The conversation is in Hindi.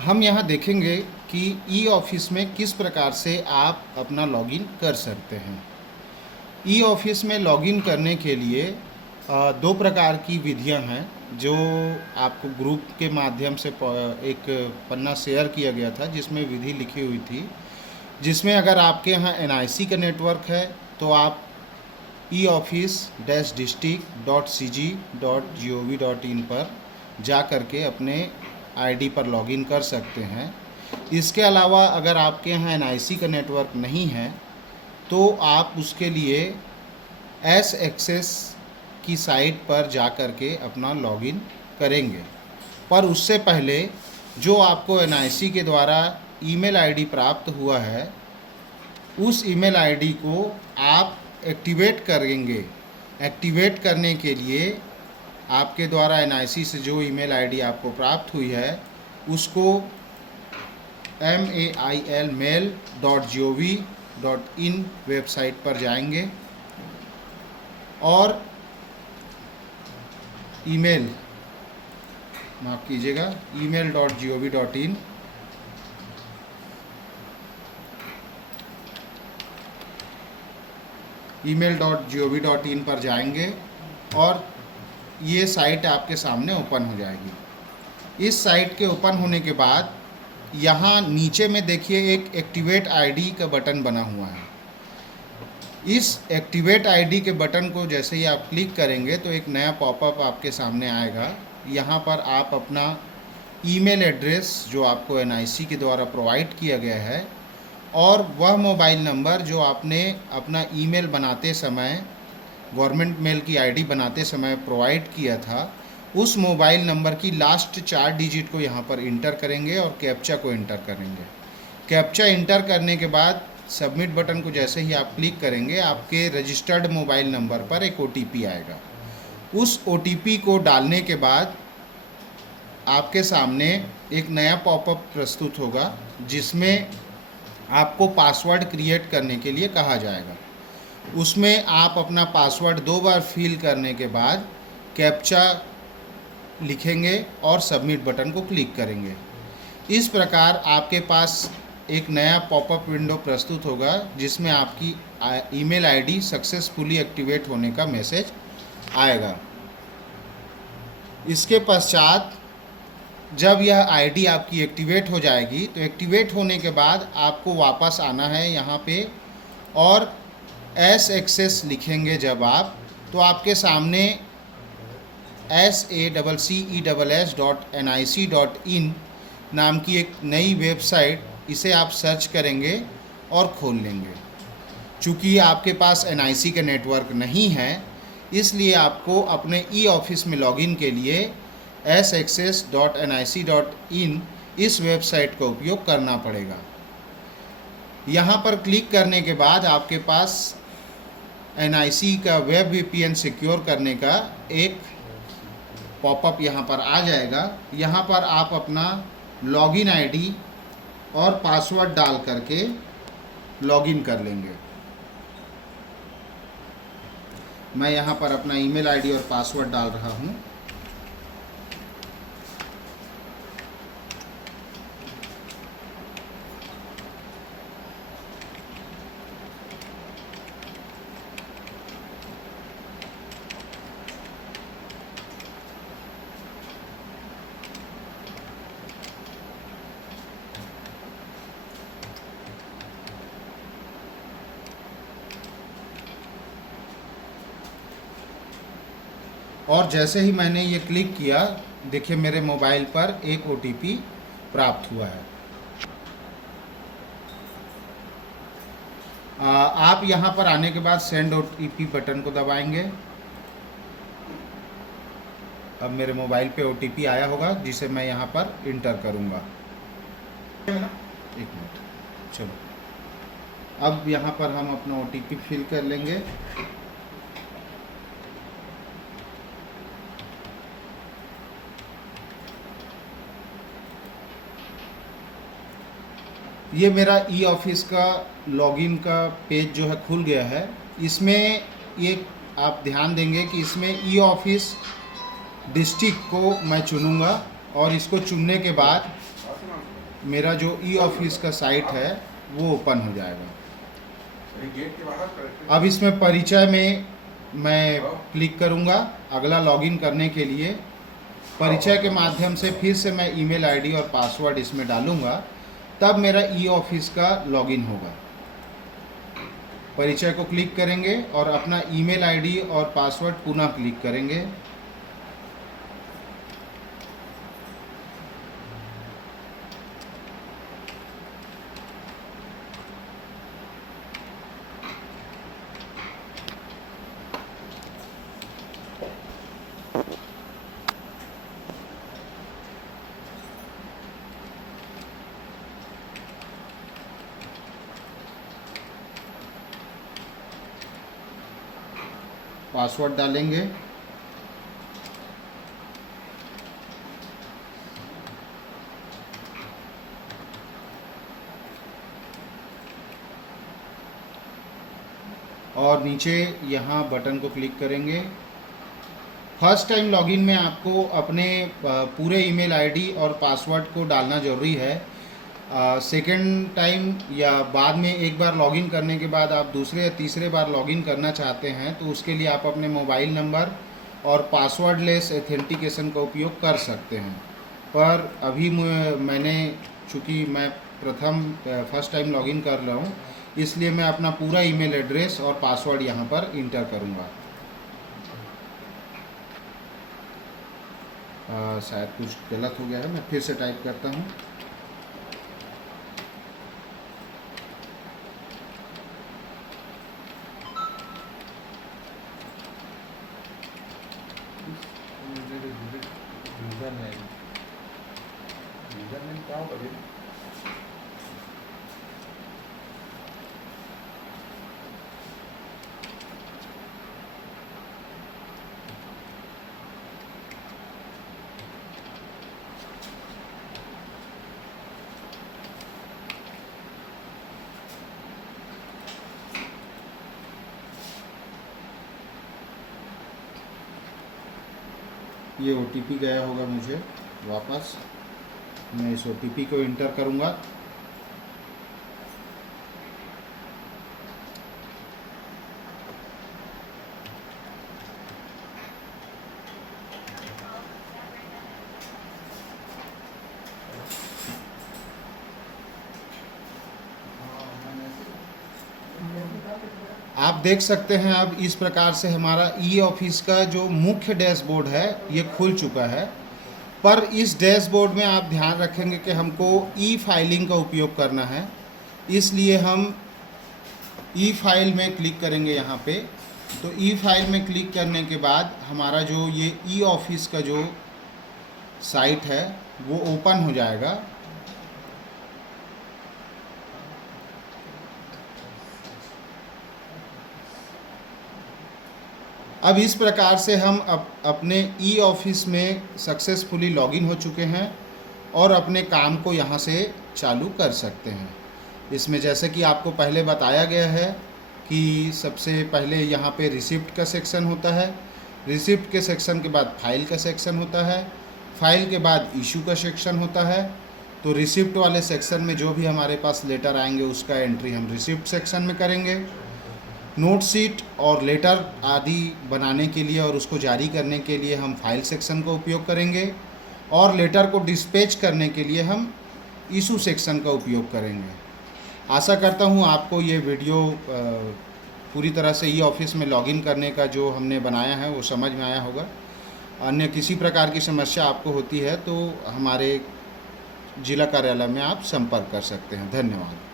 हम यहाँ देखेंगे कि ई ऑफिस में किस प्रकार से आप अपना लॉगिन कर सकते हैं। ई ऑफिस में लॉगिन करने के लिए दो प्रकार की विधियां हैं जो आपको ग्रुप के माध्यम से एक पन्ना शेयर किया गया था जिसमें विधि लिखी हुई थी, जिसमें अगर आपके यहाँ एनआईसी का नेटवर्क है तो आप eoffice-district.cg.gov.in पर जा कर के अपने आईडी पर लॉगिन कर सकते हैं। इसके अलावा अगर आपके यहाँ एनआईसी का नेटवर्क नहीं है तो आप उसके लिए एस एक्सेस की साइट पर जा कर के अपना लॉगिन करेंगे। पर उससे पहले जो आपको एनआईसी के द्वारा ईमेल आईडी प्राप्त हुआ है उस ईमेल आईडी को आप एक्टिवेट करेंगे। एक्टिवेट करने के लिए आपके द्वारा एनआईसी से जो ईमेल आईडी आपको प्राप्त हुई है उसको mail.gov.in वेबसाइट पर जाएंगे और email.gov.in email.gov.in पर जाएंगे और ये साइट आपके सामने ओपन हो जाएगी। इस साइट के ओपन होने के बाद यहाँ नीचे में देखिए एक एक्टिवेट आईडी का बटन बना हुआ है। इस एक्टिवेट आईडी के बटन को जैसे ही आप क्लिक करेंगे तो एक नया पॉपअप आपके सामने आएगा। यहाँ पर आप अपना ईमेल एड्रेस जो आपको एनआईसी के द्वारा प्रोवाइड किया गया है और वह मोबाइल नंबर जो आपने अपना ईमेल बनाते समय गवर्नमेंट मेल की आईडी बनाते समय प्रोवाइड किया था उस मोबाइल नंबर की लास्ट 4 डिजिट को यहाँ पर इंटर करेंगे और कैप्चा को इंटर करेंगे। कैप्चा इंटर करने के बाद सबमिट बटन को जैसे ही आप क्लिक करेंगे आपके रजिस्टर्ड मोबाइल नंबर पर एक ओटीपी आएगा। उस ओटीपी को डालने के बाद आपके सामने एक नया पॉपअप प्रस्तुत होगा जिसमें आपको पासवर्ड क्रिएट करने के लिए कहा जाएगा। उसमें आप अपना पासवर्ड 2 बार फिल करने के बाद कैप्चा लिखेंगे और सबमिट बटन को क्लिक करेंगे। इस प्रकार आपके पास एक नया पॉपअप विंडो प्रस्तुत होगा जिसमें आपकी ईमेल आईडी सक्सेसफुली एक्टिवेट होने का मैसेज आएगा। इसके पश्चात जब यह आईडी आपकी एक्टिवेट हो जाएगी तो एक्टिवेट होने के बाद आपको वापस आना है यहाँ पे और एस एक्सेस लिखेंगे जब आप तो आपके सामने SACCESS.nic.in नाम की एक नई वेबसाइट, इसे आप सर्च करेंगे और खोल लेंगे। चूँकि आपके पास एनआईसी का नेटवर्क नहीं है इसलिए आपको अपने ई ऑफिस में लॉगिन के लिए saccess.nic.in इस वेबसाइट का उपयोग करना पड़ेगा। यहाँ पर क्लिक करने के बाद आपके पास एनआईसी का वेब वीपीएन सिक्योर करने का एक पॉपअप यहाँ पर आ जाएगा। यहाँ पर आप अपना लॉगिन आईडी और पासवर्ड डाल करके लॉगिन कर लेंगे। मैं यहाँ पर अपना ईमेल आईडी और पासवर्ड डाल रहा हूँ। और जैसे ही मैंने ये क्लिक किया देखिए मेरे मोबाइल पर एक ओटीपी प्राप्त हुआ है। आप यहाँ पर आने के बाद सेंड ओटीपी बटन को दबाएंगे। अब मेरे मोबाइल पे ओटीपी आया होगा जिसे मैं यहाँ पर इंटर करूँगा। 1 मिनट, चलो अब यहाँ पर हम अपना ओटीपी फिल कर लेंगे। ये मेरा ई ऑफिस का लॉगिन का पेज जो है खुल गया है। इसमें ये आप ध्यान देंगे कि इसमें ई ऑफिस डिस्ट्रिक्ट को मैं चुनूँगा और इसको चुनने के बाद मेरा जो ई ऑफिस का साइट है वो ओपन हो जाएगा। अब इसमें परिचय में मैं क्लिक करूंगा। अगला लॉगिन करने के लिए परिचय के माध्यम से फिर से मैं ईमेल आईडी और पासवर्ड इसमें डालूंगा, तब मेरा ई ऑफिस का लॉगिन होगा। परिचय को क्लिक करेंगे और अपना ईमेल आईडी और पासवर्ड पुनः क्लिक करेंगे। पासवर्ड डालेंगे। और नीचे यहाँ बटन को क्लिक करेंगे। फर्स्ट टाइम लॉगिन में आपको अपने पूरे ईमेल आईडी और पासवर्ड को डालना ज़रूरी है। सेकेंड टाइम या बाद में एक बार लॉगिन करने के बाद आप दूसरे या तीसरे बार लॉगिन करना चाहते हैं तो उसके लिए आप अपने मोबाइल नंबर और पासवर्ड लेस ऑथेंटिकेशन का उपयोग कर सकते हैं। पर अभी मैंने चूँकि मैं फर्स्ट टाइम लॉगिन कर रहा हूँ, इसलिए मैं अपना पूरा ईमेल एड्रेस और पासवर्ड यहाँ पर इंटर करूँगा। शायद कुछ गलत हो गया है, मैं फिर से टाइप करता हूँ। यूजरनेम क्या होगा भाई? ये OTP गया होगा मुझे वापस। मैं इस OTP को इंटर करूँगा। आप देख सकते हैं अब इस प्रकार से हमारा ई ऑफिस का जो मुख्य डैशबोर्ड है ये खुल चुका है। पर इस डैशबोर्ड में आप ध्यान रखेंगे कि हमको ई फाइलिंग का उपयोग करना है, इसलिए हम ई फाइल में क्लिक करेंगे यहाँ पे। तो ई फाइल में क्लिक करने के बाद हमारा जो ये ई ऑफिस का जो साइट है वो ओपन हो जाएगा। अब इस प्रकार से हम अपने ई ऑफिस में सक्सेसफुली लॉगिन हो चुके हैं और अपने काम को यहाँ से चालू कर सकते हैं। इसमें जैसे कि आपको पहले बताया गया है कि सबसे पहले यहाँ पे रिसिप्ट का सेक्शन होता है, रिसिप्ट के सेक्शन के बाद फाइल का सेक्शन होता है, फाइल के बाद इशू का सेक्शन होता है। तो रिसिप्ट वाले सेक्शन में जो भी हमारे पास लेटर आएंगे उसका एंट्री हम रिसिप्ट सेक्शन में करेंगे। नोट शीट और लेटर आदि बनाने के लिए और उसको जारी करने के लिए हम फाइल सेक्शन का उपयोग करेंगे और लेटर को डिस्पैच करने के लिए हम इशू सेक्शन का उपयोग करेंगे। आशा करता हूँ आपको ये वीडियो पूरी तरह से ई ऑफिस में लॉगिन करने का जो हमने बनाया है वो समझ में आया होगा। अन्य किसी प्रकार की समस्या आपको होती है तो हमारे जिला कार्यालय में आप संपर्क कर सकते हैं। धन्यवाद।